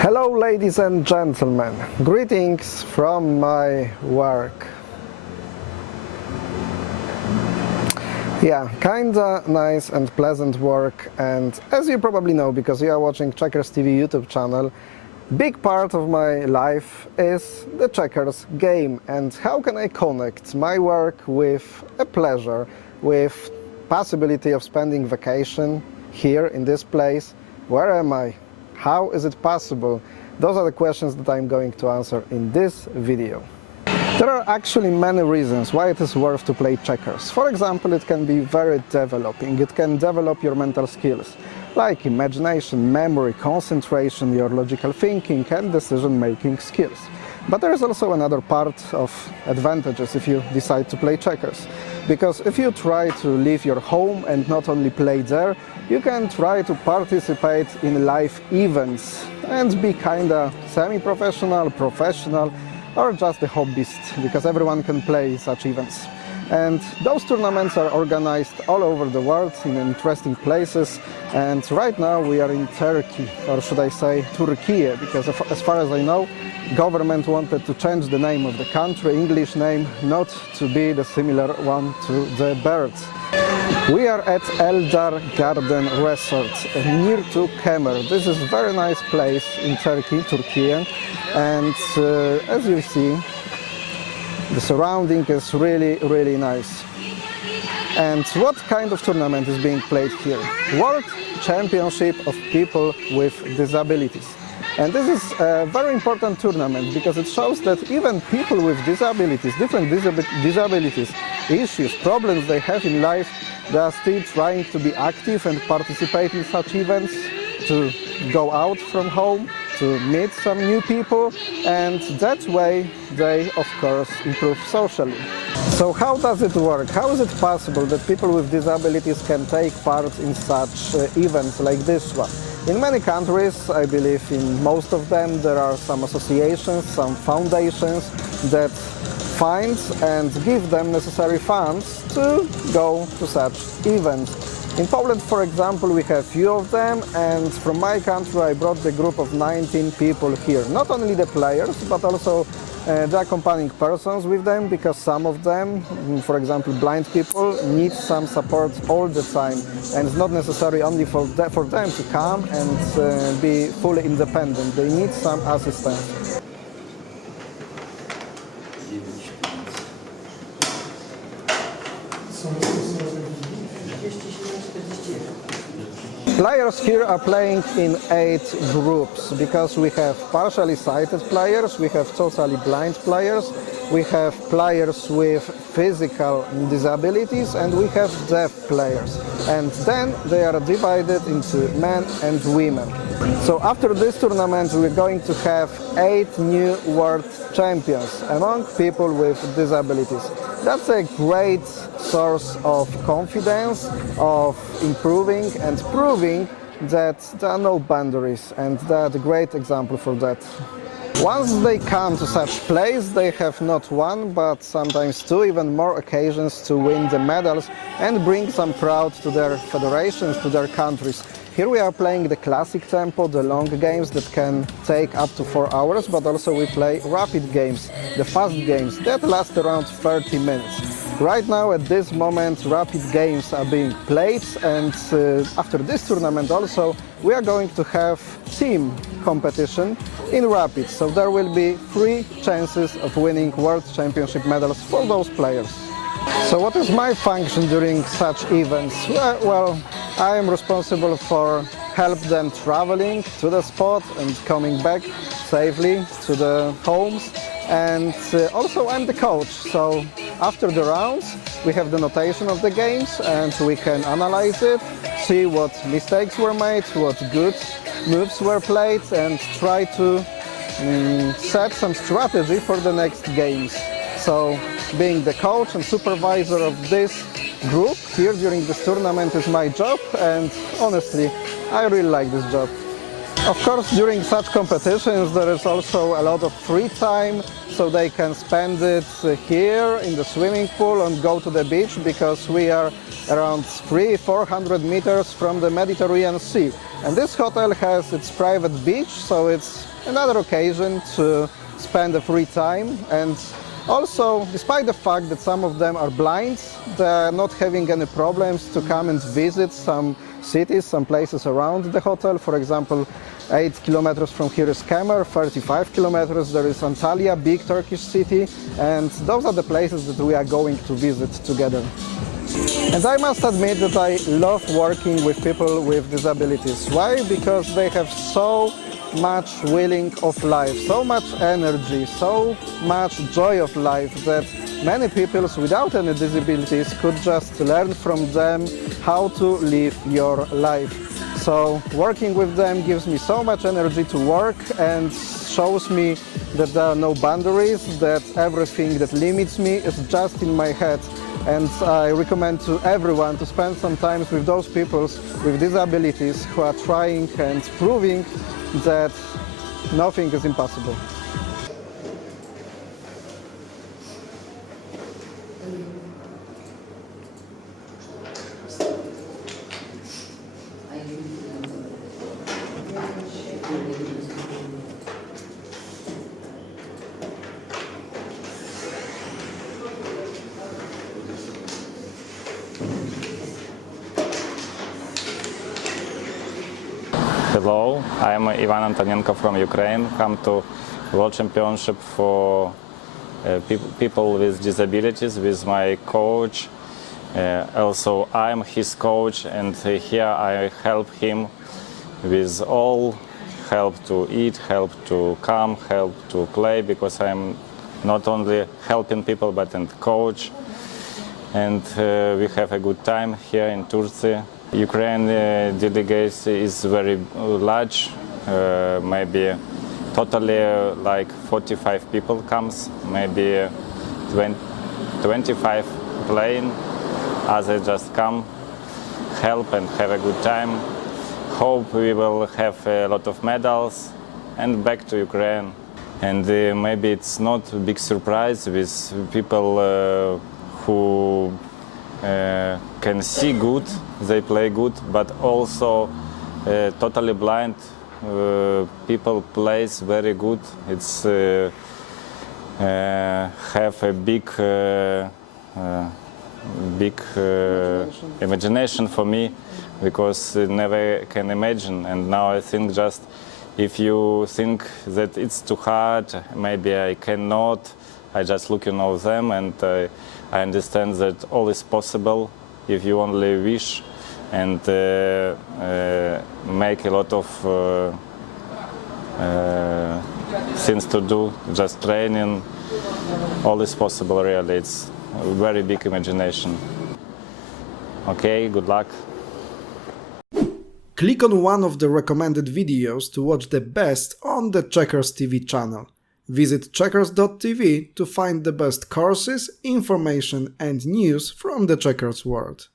Hello ladies and gentlemen, greetings from my work. Yeah, kinda nice and pleasant work, and as you probably know because you are watching checkersTV YouTube channel, big part of my life is the checkers game. And how can I connect my work with a pleasure, with possibility of spending vacation here in this place? Where am I? How is it possible? Those are the questions that I'm going to answer in this video. There are actually many reasons why it is worth to play checkers. For example, it can be very developing. It can develop your mental skills, like imagination, memory, concentration, your logical thinking and decision-making skills. But there is also another part of advantages if you decide to play checkers. Because if you try to leave your home and not only play there, you can try to participate in live events and be kinda semi-professional, professional, or just a hobbyist, because everyone can play such events. And those tournaments are organized all over the world in interesting places. And right now we are in Turkey, or should I say Turkey, because as far as I know, government wanted to change the name of the country, English name, not to be the similar one to the birds. We are at Eldar Garden Resort, near to Kemer. This is a very nice place in Turkey, and as you see, the surrounding is really nice. And what kind of tournament is being played here? World Championship of People with Disabilities. And this is a very important tournament because it shows that even people with disabilities, different disabilities, issues, problems they have in life, they are still trying to be active and participate in such events, to go out from home, to meet some new people, and that way they of course improve socially. So how does it work? How is it possible that people with disabilities can take part in such events like this one? In many countries, I believe in most of them, there are some associations, some foundations that find and give them necessary funds to go to such events. In Poland, for example, we have few of them, and from my country I brought the group of 19 people here. Not only the players, but also the accompanying persons with them, because some of them, for example blind people, need some support all the time, and it's not necessary only for them to come and be fully independent. They need some assistance. Players here are playing in 8 groups, because we have partially sighted players, we have totally blind players, we have players with physical disabilities, and we have deaf players. And then they are divided into men and women. So after this tournament we're going to have 8 new world champions among people with disabilities. That's a great source of confidence, of improving and proving that there are no boundaries, and that's a great example for that. Once they come to such place, they have not one, but sometimes 2, even more occasions to win the medals and bring some pride to their federations, to their countries. Here we are playing the classic tempo, the long games that can take up to 4 hours, but also we play rapid games, the fast games, that last around 30 minutes. Right now, at this moment, rapid games are being played, and after this tournament also, we are going to have team competition in rapid, so there will be 3 chances of winning World Championship medals for those players. So what is my function during such events? Well, I am responsible for help them traveling to the spot and coming back safely to the homes. And also I'm the coach, so after the rounds we have the notation of the games and we can analyze it, see what mistakes were made, what good moves were played, and try to set some strategy for the next games. So being the coach and supervisor of this group here during this tournament is my job, and honestly I really like this job. Of course, during such competitions there is also a lot of free time, so they can spend it here in the swimming pool and go to the beach, because we are around 300-400 meters from the Mediterranean Sea. And this hotel has its private beach, so it's another occasion to spend the free time. And also, despite the fact that some of them are blind, they are not having any problems to come and visit some cities, some places around the hotel. For example, 8 kilometers from here is Kemer, 35 kilometers there is Antalya, big Turkish city, and those are the places that we are going to visit together. And I must admit that I love working with people with disabilities. Why? Because they have so much willing of life, so much energy, so much joy of life, that many people without any disabilities could just learn from them how to live your life. So working with them gives me so much energy to work and shows me that there are no boundaries, that everything that limits me is just in my head. And I recommend to everyone to spend some time with those people with disabilities who are trying and proving that nothing is impossible. Hello, I'm Ivan Antonenko from Ukraine. Come to World Championship for people with disabilities with my coach. Also, I'm his coach, and here I help him with all help to eat, help to come, help to play, because I'm not only helping people but and coach. And we have a good time here in Turkey. Ukraine delegation is very large, maybe totally like 45 people comes, maybe 25 playing, others just come, help and have a good time. Hope we will have a lot of medals and back to Ukraine. And maybe it's not a big surprise with people who can see good, they play good, but also totally blind people plays very good. It's have a big imagination for me, because never can imagine. And now I think, just if you think that it's too hard, maybe I cannot, I just look them, and I understand that all is possible if you only wish and make a lot of things to do, just training. All is possible, really. It's a very big imagination. Okay, good luck. Click on one of the recommended videos to watch the best on the Checkers TV channel. Visit checkers.tv to find the best courses, information and news from the Checkers world.